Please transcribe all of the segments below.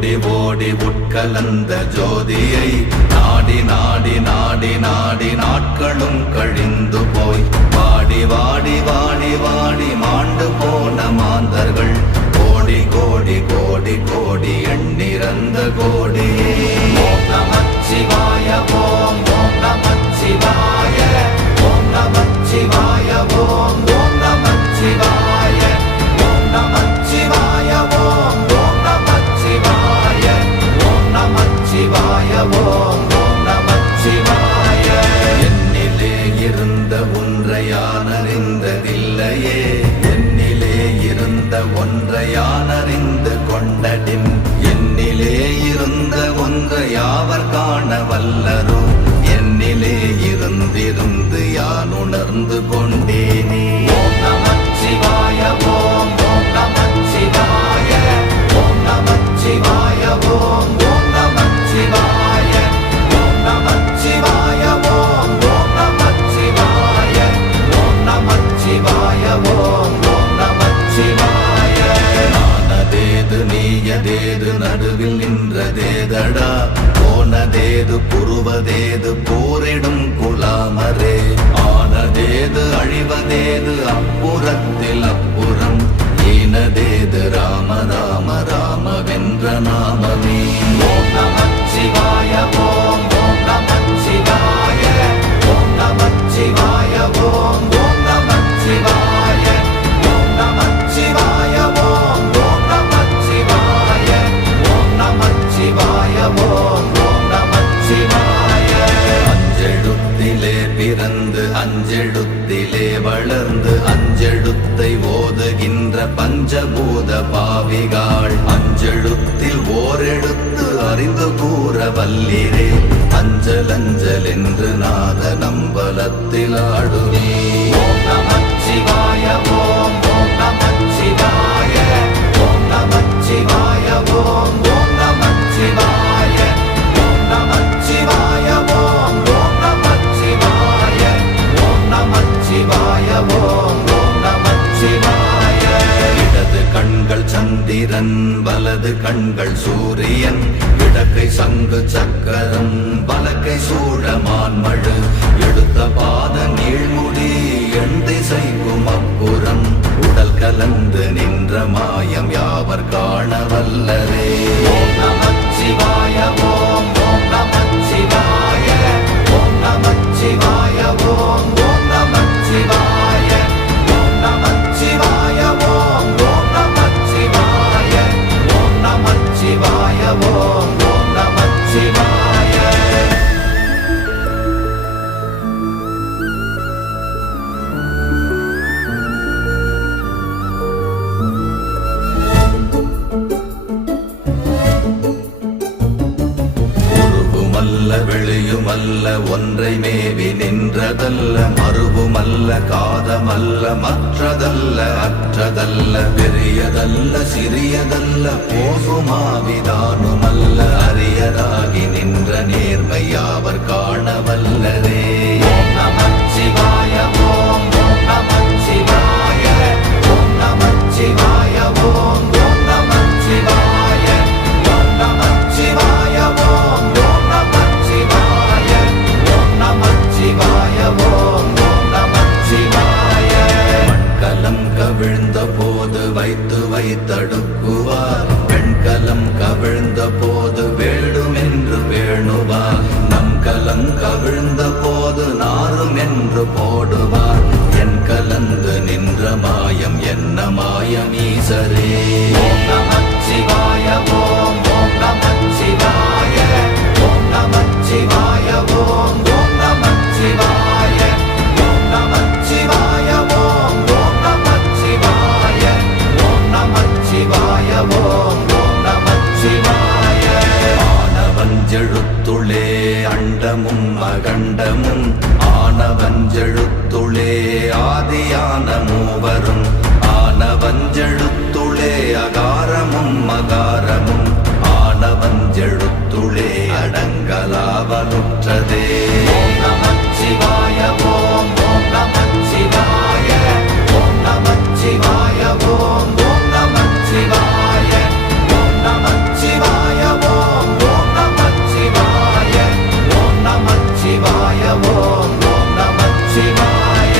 ஓடி ஓடி உட்கலந்த ஜோதியை நாடி நாடி நாடி நாடி நாட்களும் கழிந்து போய் வாடி வாடி வாடி வாடி மாண்டு போன மாந்தர்கள் கோடி கோடி கோடி கோடி எண்ணிறந்த கோடி. ஓம் நமச்சிவாய ஓம் ஓம் நமச்சிவாய ஓம் நமச்சிவாய ஓம் ஓம் நமச்சிவாய ஓம் நமச்சிவாய ஓம் ஓம் நமச்சிவாய ஓம் நமச்சிவாய ஓம் ஓம் நமச்சிவாய. என்னிலே இருந்த ஒன்றை யான் அறிந்ததில்லையே, என்னிலே இருந்த ஒன்றை யான் அறிந்து கொண்டடின், என்னிலே இருந்த ஒன்றை யாவர் காண வல்லரோ, என்னிலே இருந்திருந்து யான் உணர்ந்து கொண்டேனே. ஓம் நமச்சிவாய ஓம் ஓம் நமச்சிவாய ஓம் நமச்சிவாய ஓம் ஓம் நமச்சிவாய ஓம் நமச்சிவாய ஓம் ஓம் நமச்சிவாய ஓம் நமச்சிவாய ஓம் ஓம் நமச்சிவாய. நானதேது நீயதேது நடுவில் நின்றதேதடா, போனதேது புருவதேது போரிடும் குலாமரே, ஆனதேது அழிவதேது அப்புறத்தில் அப்புறம், ஈனதேது ராம ராம ராமவென்ற நாமமே. ஓம் நமச்சிவாய ஓம் ஓம் நமச்சிவாய ஓம் நமச்சிவாய ஓம் ஓம் நமச்சிவாய ஓம் நமச்சிவாய ஓம் ஓம் நமச்சிவாய ஓம் நமச்சிவாய ஓம் ஓம் நமச்சிவாய. அஞ்செழுத்திலே பிறந்து அஞ்செழுத்திலே வளர்ந்து அஞ்செழுத்தை ஓதுகின்ற பஞ்சபூத பாவிகாள், அஞ்செழுத்தில் ஓரெழுத்து அறிந்து கூற வல்லிரே, அஞ்சல் அஞ்சல் என்று நாத நம்பலத்தில் ஆடுவே. ஓம் நமச்சிவாய ஓம் ஓம் நமச்சிவாய ஓம் நமச்சிவாய ஓம் ஓம் நமச்சிவாய ஓம் நமச்சிவாய ஓம் ஓம் நமச்சிவாய ஓம் நமச்சிவாய ஓம் ஓம் நமச்சிவாய. இடது கண்கள் சந்திரன் வலது கண்கள் சூரியன், இடக்கை சங்கு சக்கரம் வலக்கை சூழமான்மழு, எடுத்த பாத நீழ்முடி எண் திசைக்கும் அப்புறம், உடல் கலந்து நின்ற மாயம் யாவர் காண வல்லரே. ஓம் நமச்சிவாய ஓம் ஓம் நமச்சிவாய ஓம் நமச்சிவாய ஓம் ஓம் நமச்சிவாய ஓம் நமச்சிவாய ஓம் ஓம் நமச்சிவாய ஓம் நமச்சிவாய ஓம் ஓம் நமச்சிவாய. வெளியுமல்ல ஒன்றை மேவி நின்றதல்ல, மறுவுமல்ல காதமல்ல மற்றதல்ல அற்றதல்ல, பெரியதல்ல சிறியதல்ல போகுமாவிதானுமல்ல, அரியதாகி நின்ற நேர்மை யாவர் காண வல்லரே. ஓம் நமச்சிவாய ஓம் ஓம் நமச்சிவாய ஓம் நமச்சிவாய ஓம் ஓம் நமச்சிவாய ஓம் நமச்சிவாய ஓம் ஓம் நமச்சிவாய ஓம் நமச்சிவாய ஓம் ஓம் நமச்சிவாய. மண்கலம் கவிழ்ந்த போது வைத்து வைத்தடுக்குவார், பெண்கலம் கவிழ்ந்த போது வேடும் என்று வேணுவார், நம் கலம் கவிழ்ந்த போது நாரும் என்று போடுவார், என் கலந்து நின்ற மாயம் என்ன மாயம் ஈசரே. ஓம் நமச்சிவாய ஓம் ஓம் நமச்சிவாய ஓம் நமச்சிவாய ஓம் ஓம் நமச்சிவாய ஓம் நமச்சிவாய ஓம் ஓம் நமச்சிவாய ஓம் நமச்சிவாய ஓம் ஓம் நமச்சிவாய. ஆனவஞ்செழுத்துளே அண்டமும் அகண்டமும், ஆனவஞ்செழுத்துளே ஆதியான மூவரும், ஆனவஞ்செழுத்துளே அகாரமும் மகாரமும், ஆனவஞ்செழுத்துளே அடங்கலாவலுற்றதே. ஓம் நமச்சிவாய ஓம் ஓம் நமச்சிவாய ஓம் நமச்சிவாய ஓம் ஓம் நமச்சிவாய ஓம் நமச்சிவாய ஓம் ஓம் நமச்சிவாய.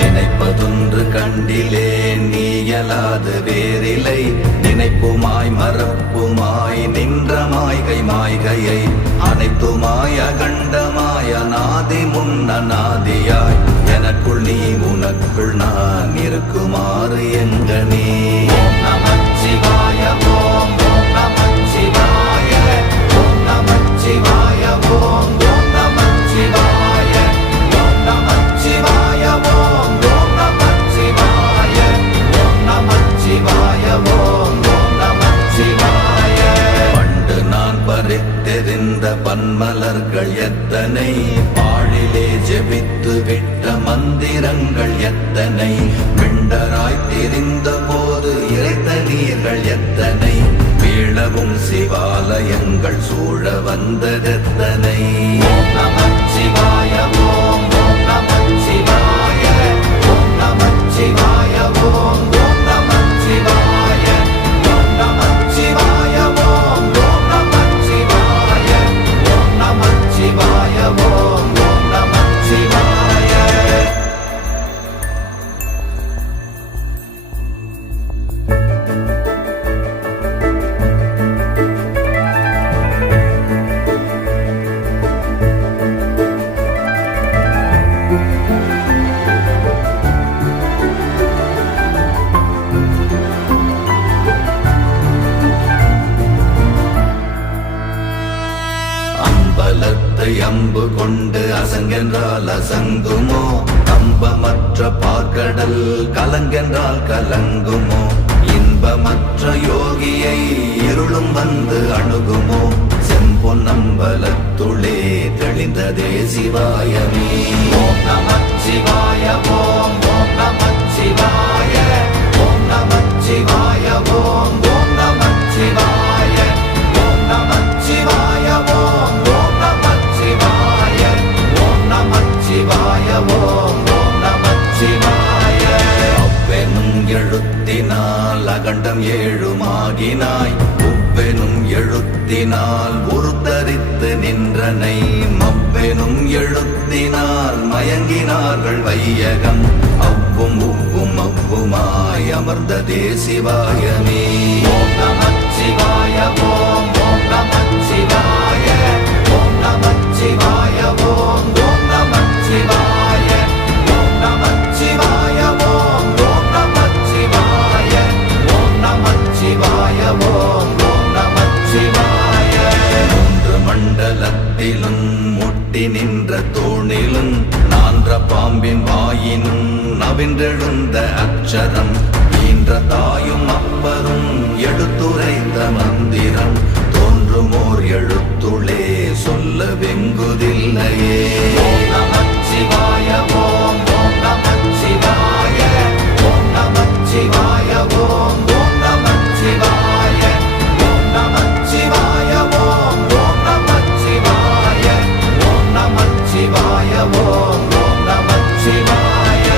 நினைப்பதொன்று கண்டிலேன் நீயலாது வேறில்லை, நினைப்புமாய் மறப்புமாய் நின்ற மாய்கை மாய்கையை அனைத்துமாய் அகண்டமாய் அநாதி முன்னநாதியாய் எனக்குள் நீ உனக்குள் நான் இருக்குமாறு எங்கனே. ஓம் நமச்சிவாய ஓம் ஓம் நமச்சிவாய ஓம் நமச்சிவாய ஓம் ஓம் நமச்சிவாய ஓம் நமச்சிவாய ஓம் ஓம் நமச்சிவாய ஓம் நமச்சிவாய ஓம் ஓம் நமச்சிவாய. பண்டு நான் பறித்தெறிந்த பன்மலர்கள் எத்தனை, பாழிலே ஜெபித்து விட்ட மந்திரங்கள் எத்தனை, மிண்டராய் தெரிந்த போது இறைத்த நீர்கள் எத்தனை, வீழவும் சிவாலயங்கள் சூழ வந்ததெத்தனை. ஓம் நமச்சிவாய ஓம் ஓம் நமச்சிவாய ஓம் நமச்சிவாய ஓம் ஓம் நமச்சிவாய ஓம் நமச்சிவாய ஓம் ஓம் நமச்சிவாய ஓம் நமச்சிவாய ஓம் ஓம் நமச்சிவாய. அம்பலத்தை அம்பு கொண்டு அசங்கென்றால் அசங்குமோ, கம்பமற்ற பார்க்கடல் கலங்கென்றால் கலங்குமோ, இன்பமற்ற யோகியை இருளும் வந்து அணுகுமோ, செம்பொன்னம்பலத்துளே தெளிந்ததே சிவாயமே. ஓம் நமச்சிவாய ஓம் ஓம் நமச்சிவாய ஓம் நமச்சிவாய ஓம் ஓம் நமச்சிவாய ஓம் நமச்சிவாய ஓம் ஓம் நமச்சிவாய ஓம் நமச்சிவாய ஓம் ஓம் நமச்சிவாய. அவ்வெனும் எழுத்தினால் அகண்டம் ஏழுமாகினாய், உவ்வெனும் எழுத்தினால் உருத்தரித்து நின்றனை, மவ்வெனும் எழுத்தினால் மயங்கினார்கள் வையகம், அவ்வும் உவ்வும் அவ்வுமாய் அமர்ந்ததே சிவாயமே. ஓம் நமச்சிவாய ஓம் ஓம் நமச்சிவாய ஓம் நமச்சிவாய ஓம் ஓம் நமச்சிவாய ஓம் நமச்சிவாய ஓம் ஓம் நமச்சிவாய ஓம் நமச்சிவாய ஓம் ஓம் நமச்சிவாய. மூன்று மண்டலத்திலும் முட்டி நின்ற தூணிலும் நான்ற பாம்பின் வாயினும் நவின்றெழுந்த அக்ஷரம், ஈன்ற தாயும் அப்பரும் எடுத்துரைத்த மந்திரம், தோன்றுமோர் எழுத்துளே சொல்ல வெங்குதில்லையே. ஓம் நமச்சிவாய ஓம் ஓம் நமச்சிவாய ஓம் நமச்சிவாய ஓம் ஓம் நமச்சிவாய ஓம் நமச்சிவாய ஓம் ஓம் நமச்சிவாய ஓம் நமச்சிவாய ஓம் ஓம் நமச்சிவாய.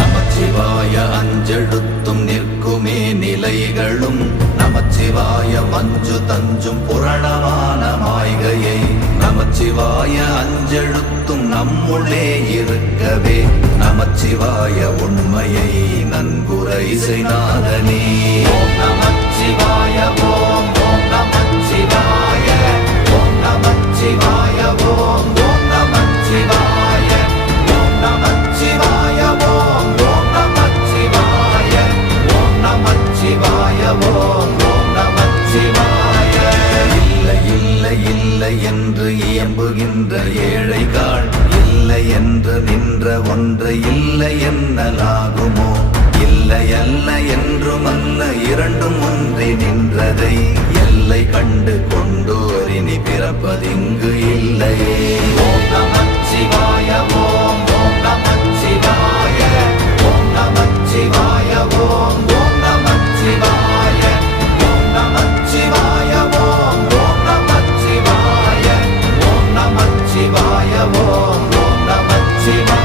நமச்சிவாய அஞ்செழுத்தும் நிற்குமே நிலைகளும், நமச்சிவாய மஞ்சு தஞ்சும் புரணமான மாய்கையை, நமச்சிவாய அஞ்செழுத்தும் நம்முள்ளே இருக்கவே, நமச்சிவாய உண்மையை நன்குரை செய்நாதனே. ஓம் நமச்சிவாய ஓம் ஓம் நமச்சிவாய ஓம் நமச்சிவாய ஓம் ஓம் நமச்சிவாய ஓம் நமச்சிவாய ஓம் ஓம் நமச்சிவாய ஓம் நமச்சிவாய ஓம் ஓம் நமச்சிவாய. இல்லை இல்லை இல்லை என்று இயம்புகின்ற ஏழைகாள், இல்லை என்று நின்ற ஒன்றை இல்லை என்னலாகுமோ, இல்லை அல்ல என்றுமல்ல இரண்டும் ஒன்றி நின்றதை எல்லை கண்டு கொண்டோர் இனி பிறப்பதிங்கு இல்லையே. ஓம் நமச்சிவாய ஓம் ஓம் நமச்சிவாய ஓம் நமச்சிவாய ஓம் ஓம் நமச்சிவாய ஓம் நமச்சிவாய ஓம் ஓம் நமச்சிவாய ஓம் நமச்சிவாய ஓம் ஓம் நமச்சிவாய.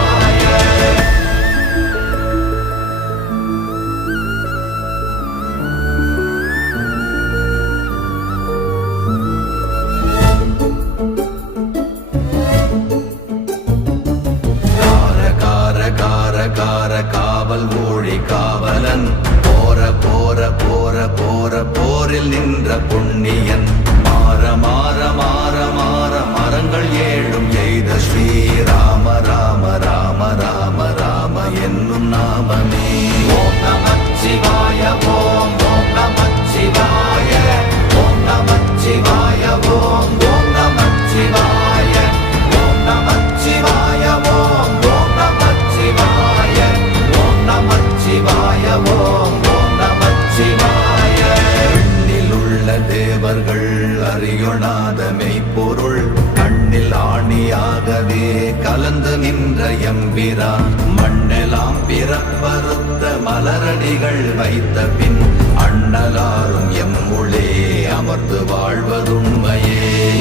வழி காவலன் போர போர போர போர போரில் நின்ற புண்ணியன் மாற மாற மாற மாற மரங்கள் ஏழும் எய்த ஸ்ரீராம ராம ராம ராம ராம என்னும் நாமமே. ஓம் நமச்சிவாய ஓம் ஓம் நமச்சிவாய ஓம் நமச்சிவாய ஓம் ஓம் நமச்சிவாய ஓம் நமச்சிவாய ஓம் ஓம் நமச்சிவாய ஓம் நமச்சிவாய ஓம் ஓம் நமச்சிவாய. எண்ணில் உள்ள தேவர்கள் அறியொணாத மெய்ப்பொருள் கண்ணில் ஆணியாகவே கலந்து நின்ற எம்பிரா மண்ணெலாம் பிறப்பறுத்த மலரடிகள் வைத்த பின் அண்ணலாரும் எம்முளே அமர்ந்து வாழ்வதுண்மையே.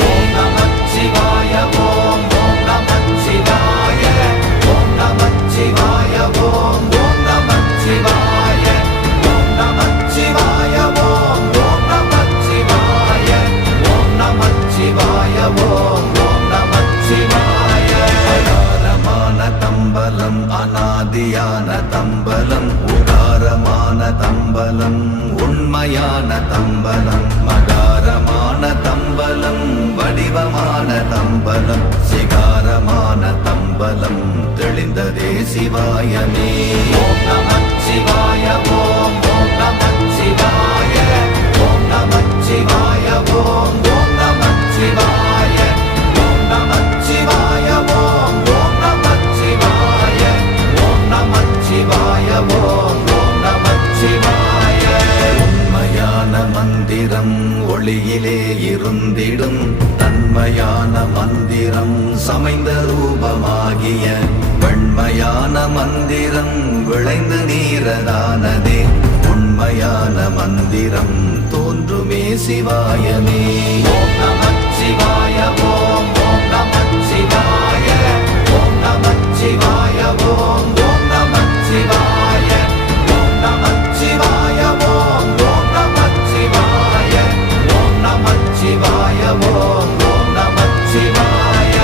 ஓம் நமச்சிவாய ஓம் ஓம் நமச்சிவாய ஓம் நமச்சிவாய ஓம் ஓம் நமச்சிவாய ஓம் நமச்சிவாய ஓம் ஓம் நமச்சிவாய ஓம் நமச்சிவாய ஓம் ஓம் நமச்சிவாய. அகாரமான தம்பலம் அநாதியான தம்பலம் உகாரமான தம்பலம் உண்மையான தம்பலம் மகாரமான தம்பலம் வடிவமான தம்பலம் சிகாரமான தம்பலம் தெளிந்ததே சிவாயமே. ஓம் நமச்சிவாய ஓம் ஓம் நமச்சிவாய ஓம் நமச்சிவாய ஓம் ஓம் நமச்சிவாய ஓம் நமச்சிவாய ஓம் ஓம் நமச்சிவாய ஓம் நமச்சிவாய ஓம் ஓம் நமச்சிவாய. உண்மையான மந்திரம் ஒளியிலே இருந்திடும் தன்மையான மந்திரம் சமைந்த ரூபமாகிய வெண்மையான மந்திரம் விளைந்து நீரதானதே உண்மையான மந்திரம் தோன்றுமே சிவாயமே. ஓம் நமச்சிவாய ஓம் ஓம் நமச்சிவாய ஓம் நமச்சிவாய ஓம் ஓம் நமச்சிவாய ஓம் நமச்சிவாய ஓம் ஓம் நமச்சிவாய ஓம் நமச்சிவாய ஓம் ஓம் நமச்சிவாய.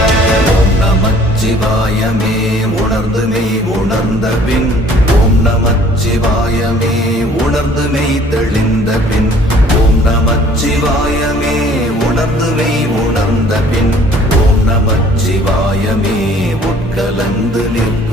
ஓம் நமச்சிவாயமே உணர்ந்து மெய் உணர்ந்த பின் ஓம் நமச்சிவாயமே உணர்ந்து மெய் தெளிந்த பின் ஓம் நமச்சிவாயமே உணர்ந்து மெய் உணர்ந்த பின் ஓம் நமச்சிவாயமே உட்கலந்து நிற்க